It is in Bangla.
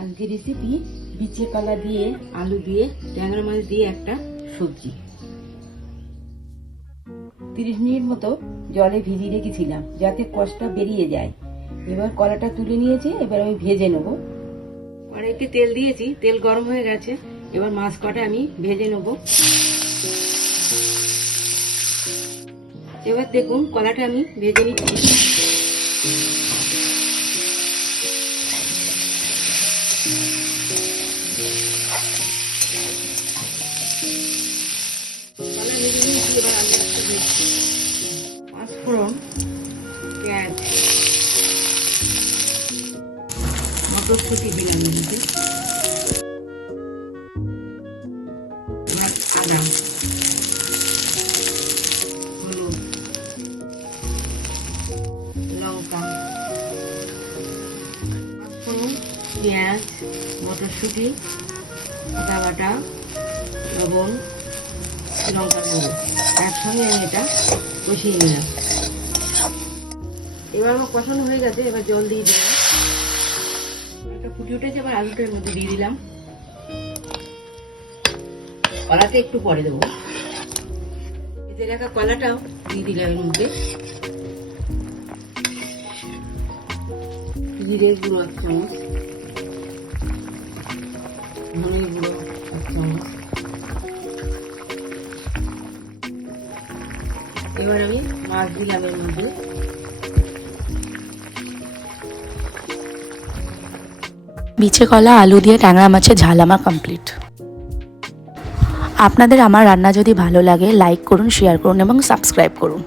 আজকে রেসিপি বিচে কলা দিয়ে, আলু দিয়ে, ট্যাংরা মাছ দিয়ে একটা সবজি। তিরিশ মিনিট মতো জলে ভিজিয়ে রেখেছিলাম যাতে কষটা বেরিয়ে যায়। এবার কলাটা তুলে নিয়েছি, এবার আমি ভেজে নেব। কড়াইতে তেল দিয়েছি, তেল গরম হয়ে গেছে। এবার মাছ কটা আমি ভেজে নেব। এবার দেখুন কলাটা আমি ভেজে নিচ্ছি। পাঁচফোড়ন পেঁয়াজ মটরশুঁটি দিলাম এদিকে আদা, হলুদ, লঙ্কা পেঁয়াজ, মটরশুঁটি, আদা বাটা, লবণ, লঙ্কা গুঁড়ো। একসঙ্গে আমি এটা কষিয়ে নিলাম। এবার আমার কষানো হয়ে গেছে, এবার জল দিয়ে দিলাম। একটা ফুটে উঠেছে, এবার আলুটার মধ্যে দিয়ে দিলাম। কলাটা একটু পরে দেবো। এতে রাখা কলাটাও দিয়ে দিলাম এর মধ্যে। জিরে গুঁড়ো এক চামচ। ধনে গুঁড়ো এক চামচ। এবার আমি মাছ দিলাম এর মধ্যে। বিচে কলা, আলু দিয়ে ট্যাংরা মাছের ঝাল আমার কমপ্লিট আপনাদের আমার রান্না যদি ভালো লাগে লাইক করুন শেয়ার করুন এবং সাবস্ক্রাইব করুন।